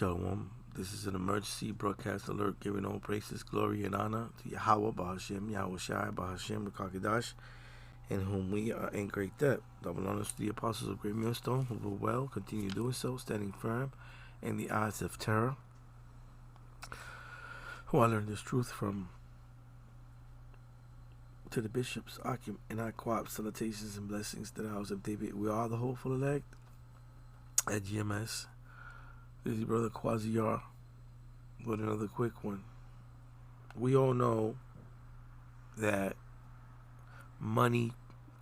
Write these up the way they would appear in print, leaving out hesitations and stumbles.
Shalom. This is an emergency broadcast alert giving all praises, glory, and honor to Yahweh Bahashem, Yahweh Shai Bahashem, Rekakadash, in whom we are in great debt. Double honors to the apostles of Great Millstone, who will well continue doing so, standing firm in the eyes of terror. Who I learned this truth from. To the bishops, Akim and Aquab, salutations and blessings to the house of David. We are the hopeful elect at GMS. This is Brother Quasiyar with another quick one. We all know that money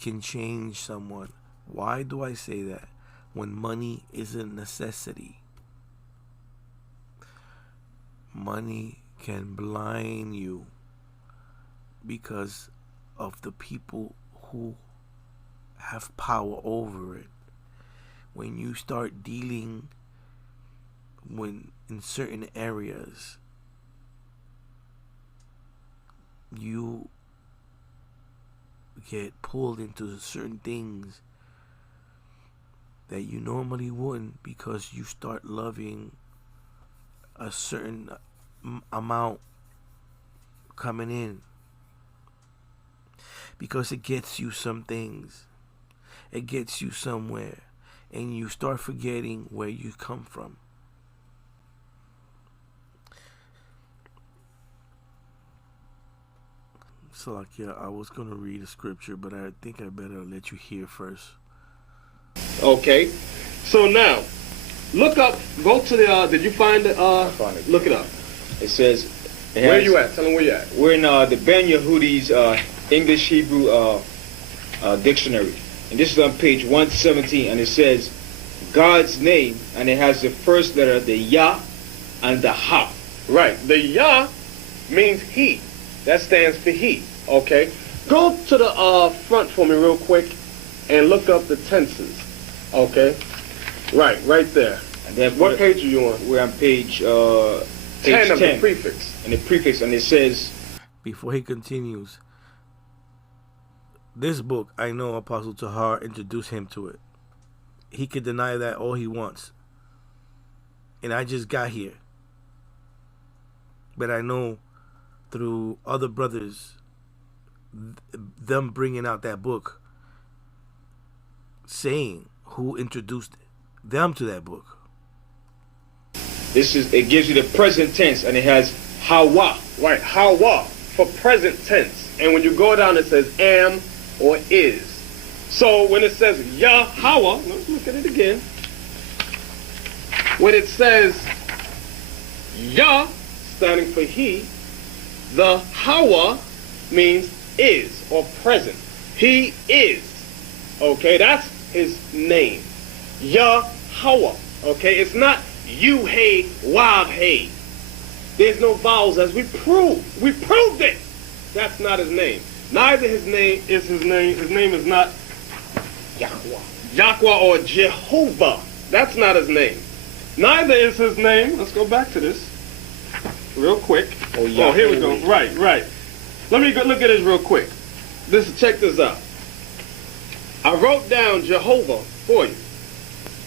can change someone. Why do I say that? When money is a necessity. Money can blind you because of the people who have power over it. When you start dealing in certain areas, you get pulled into certain things that you normally wouldn't, because you start loving a certain amount coming in, because it gets you some things, it gets you somewhere, and you start forgetting where you come from. So I was going to read a scripture, but I think I better let you hear first. Okay. So now, look up, go to the, did you find it? Found it. Look it up. It says... Where you at? Tell them where you at. We're in the Ben Yehudi's English Hebrew dictionary. And this is on page 117, and it says, God's name, and it has the first letter, the Yah, and the Ha. Right. The Yah means he. That stands for he. Okay. Go to the front for me real quick and look up the tenses. Okay. Right there. And then what page are you on? We're on page 10 of the prefix. And the prefix, and it says... Before he continues, this book, I know Apostle Tahar introduced him to it. He could deny that all he wants. And I just got here. But I know through other brothers, them bringing out that book, saying who introduced them to that book. It gives you the present tense, and it has Hawa. Right, Hawa for present tense. And when you go down, it says am or is. So when it says Yahweh, let's look at it again. When it says Yah, standing for he, the Hawa means is or present. He is. Okay, that's his name. Yahweh. Okay, it's not you hey, wav hey. There's no vowels, as we proved. We proved it. That's not his name. Neither his name is his name. His name is not Yahweh. Yahweh or Jehovah. That's not his name. Neither is his name. Let's go back to this real quick. Oh, here we go. Right. Let me go look at this real quick. Check this out. I wrote down Jehovah for you.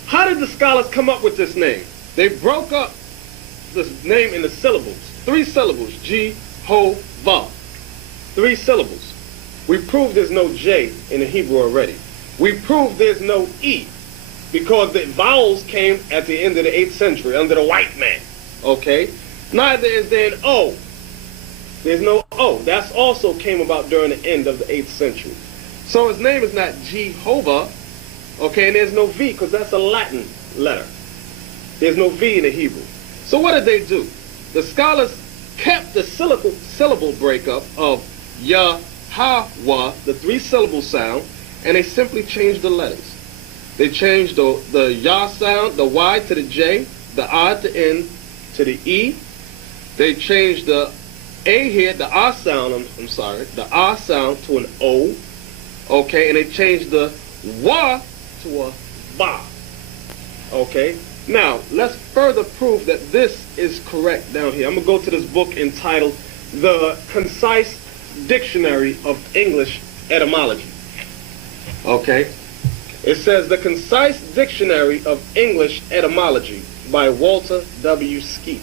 How did the scholars come up with this name? They broke up this name into syllables. 3 syllables. Jehovah. 3 syllables. We proved there's no J in the Hebrew already. We proved there's no E because the vowels came at the end of the 8th century under the white man. Okay? Neither is there an O. There's no O. That's also came about during the end of the 8th century. So his name is not Jehovah. Okay? And there's no V because that's a Latin letter. There's no V in the Hebrew. So what did they do? The scholars kept the syllable breakup of Yahweh, the 3-syllable sound, and they simply changed the letters. They changed the Yah sound, the Y to the J, the I at the N to the E. They changed the A here, the Ah sound, the Ah sound to an O. Okay, and they changed the Wa to a Ba. Okay. Now, let's further prove that this is correct down here. I'm going to go to this book entitled The Concise Dictionary of English Etymology. Okay? It says the Concise Dictionary of English Etymology. by Walter W. Skeet.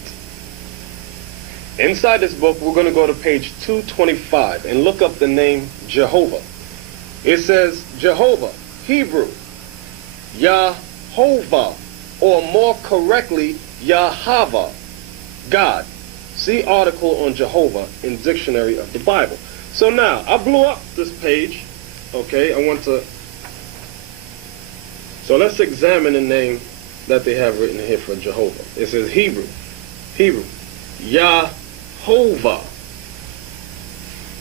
Inside this book, we're going to go to page 225 and look up the name Jehovah. It says Jehovah, Hebrew, Yahovah, or more correctly, Yahweh, God. See article on Jehovah in Dictionary of the Bible. So now, I blew up this page. Okay, so let's examine the name that they have written here for Jehovah. It says Hebrew, Yahovah,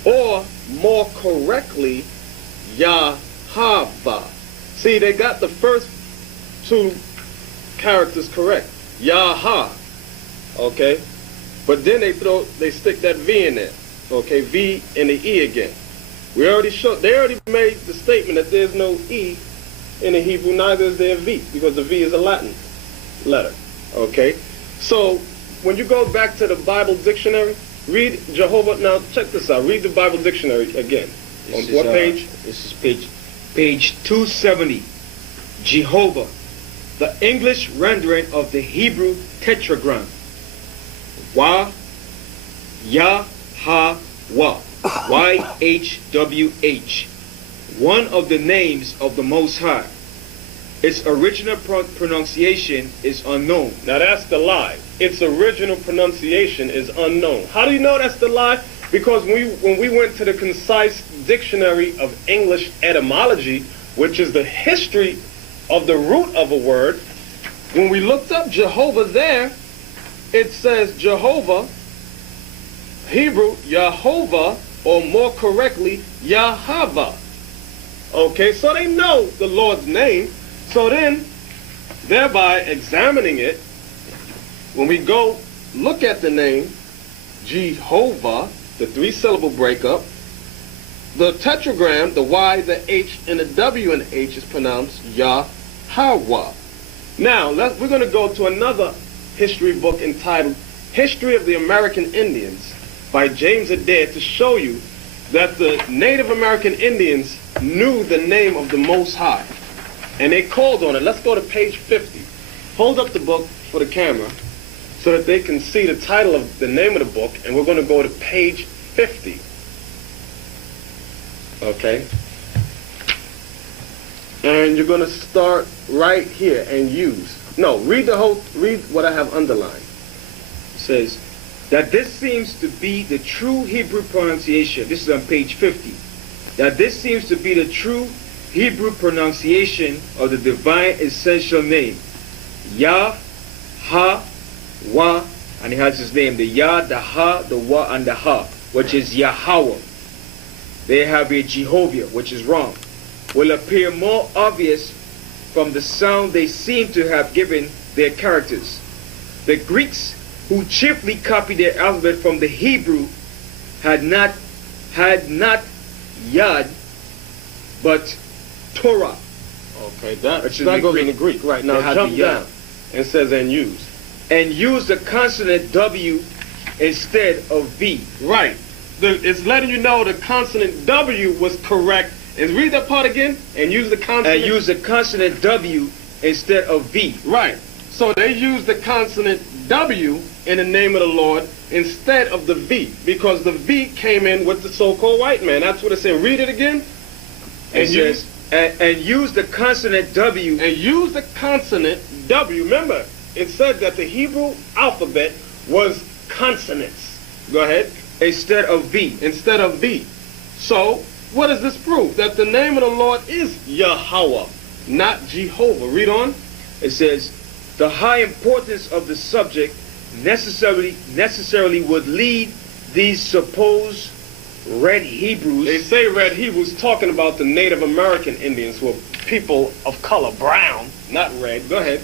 or more correctly, Yahweh. See, they got the first two characters correct, Yah, okay, but then they stick that V in there, okay, V and the E again. They already made the statement that there's no E in the Hebrew, neither is there a V, because the V is a Latin letter, okay? So when you go back to the Bible dictionary, read Jehovah. Now check this out. Read the Bible dictionary again. On what page? This is page 270. Jehovah, the English rendering of the Hebrew tetragram. Wa, Ya, Ha, Wa. YHWH, one of the names of the Most High. Its original pronunciation is unknown. Now that's the lie. Its original pronunciation is unknown. How do you know that's the lie? Because when we went to the Concise Dictionary of English Etymology, which is the history of the root of a word, when we looked up Jehovah there, it says Jehovah, Hebrew, Yahovah, or more correctly, Yahweh. Okay, so they know the Lord's name. So then, thereby examining it, when we go look at the name, Jehovah, the three-syllable breakup, the tetragram, the Y, the H, and the W and the H is pronounced Yahweh. Now, we're going to go to another history book entitled History of the American Indians by James Adair to show you that the Native American Indians knew the name of the Most High. And they called on it. Let's go to page 50. Hold up the book for the camera so that they can see the title of the name of the book. And we're going to go to page 50. Okay? And you're going to start right here and read what I have underlined. It says, that this seems to be the true Hebrew pronunciation. This is on page 50. That this seems to be the true Hebrew pronunciation of the divine essential name. Yah, Ha, Wa, and he has his name. The Yah, the Ha, the Wa, and the Ha, which is Yahweh. They have a Jehovah, which is wrong. Will appear more obvious from the sound they seem to have given their characters. The Greeks, who chiefly copied their alphabet from the Hebrew, had not Yad, but Torah. Okay, that goes in the Greek. Right, now jump down. It says and use. And use the consonant W instead of V. Right. It's letting you know the consonant W was correct. And read that part again. And use the consonant. And use the consonant W instead of V. Right. So they used the consonant W in the name of the Lord instead of the V, because the V came in with the so-called white man. That's what it said. Read it again. And use the consonant W. And use the consonant W. Remember, it said that the Hebrew alphabet was consonants. Go ahead. Instead of V. Instead of V. So, what does this prove? That the name of the Lord is Yahweh, not Jehovah. Read on. It says, the high importance of the subject necessarily would lead these supposed red Hebrews. They say red Hebrews, talking about the Native American Indians, who are people of color, brown, not red. Go ahead.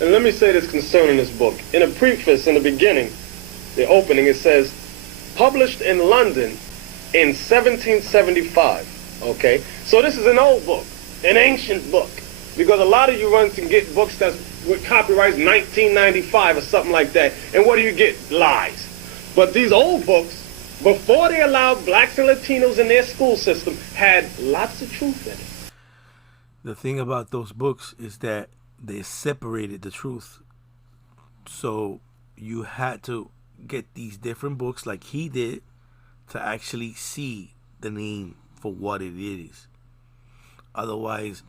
And let me say this concerning this book. In a preface, in the beginning, the opening, it says, published in London in 1775. Okay? So this is an old book, an ancient book. Because a lot of you run to get books that's with copyrights 1995 or something like that. And what do you get? Lies. But these old books, before they allowed blacks and Latinos in their school system, had lots of truth in it. The thing about those books is that they separated the truth So you had to get these different books like he did to actually see the name for what it is. Otherwise,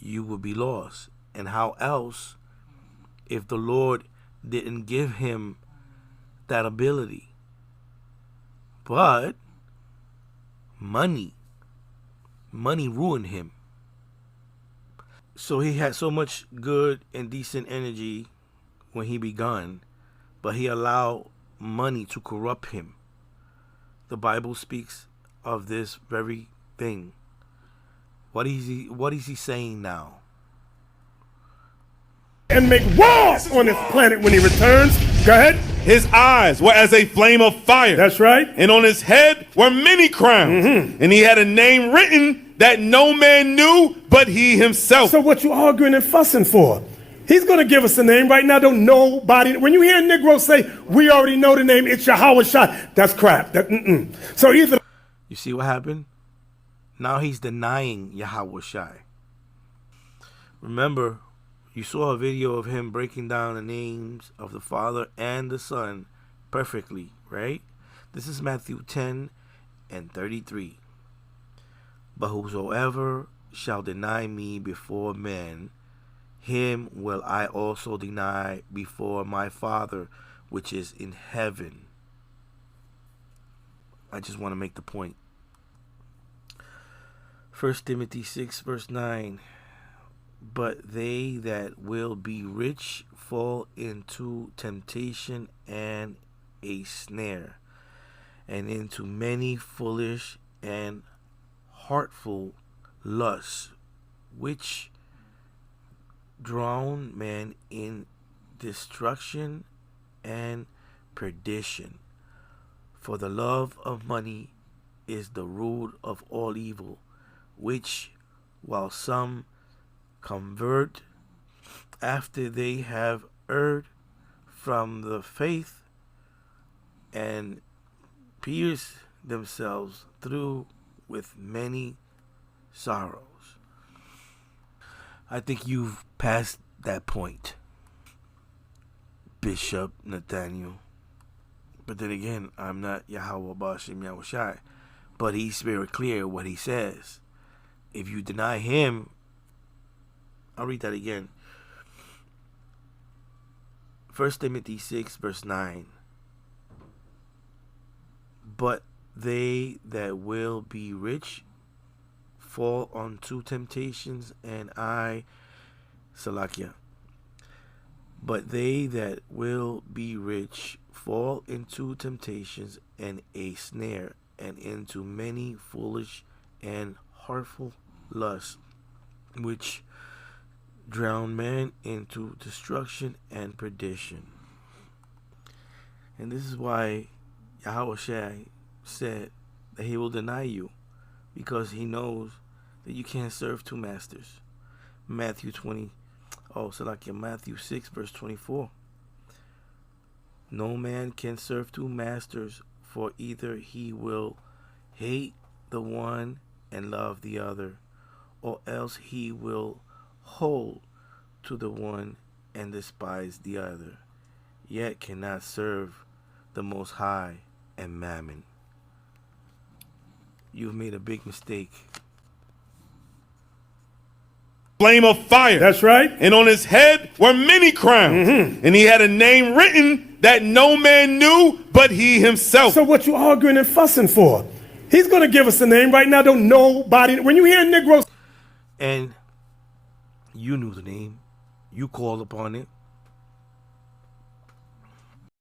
you would be lost. And how else if the Lord didn't give him that ability? But money ruined him. So he had so much good and decent energy when he begun, but he allowed money to corrupt him. The Bible speaks of this very thing. What is he saying now? And make war on this planet when he returns. Go ahead. His eyes were as a flame of fire. That's right. And on his head were many crowns. And he had a name written that no man knew but he himself. So what you arguing and fussing for? He's going to give us a name right now. Don't nobody. When you hear Negroes say, we already know the name, it's Yahweh Shai, that's crap. So either. You see what happened? Now he's denying Yahweh Shai. Remember, you saw a video of him breaking down the names of the Father and the Son perfectly, right? This is Matthew 10:33. But whosoever shall deny me before men, him will I also deny before my Father which is in heaven. I just want to make the point. 1 Timothy 6:9. But they that will be rich fall into temptation and a snare, and into many foolish and hurtful lusts, which drown men in destruction and perdition. For the love of money is the root of all evil, which while some convert after they have erred from the faith and pierce themselves through with many sorrows. I think you've passed that point, Bishop Nathaniel. But then again, I'm not Yahweh Bashim Yahweh Shai, but he's very clear what he says. If you deny him, I'll read that again. 1 Timothy 6:9. But they that will be rich fall unto temptations and Salakia. But they that will be rich fall into temptations and a snare, and into many foolish and hurtful lusts, which drown man into destruction and perdition. And this is why Yahweh Shai said that he will deny you, because he knows that you can't serve two masters. Matthew 6:24. No man can serve two masters, for either he will hate the one and love the other, or else he will hold to the one and despise the other, yet cannot serve the Most High and Mammon. You've made a big mistake. Flame of fire. That's right. And on his head were many crowns. And he had a name written that no man knew but he himself. So what you arguing and fussing for? He's going to give us a name right now. Don't nobody. When you hear Negroes. And you knew the name. You called upon it.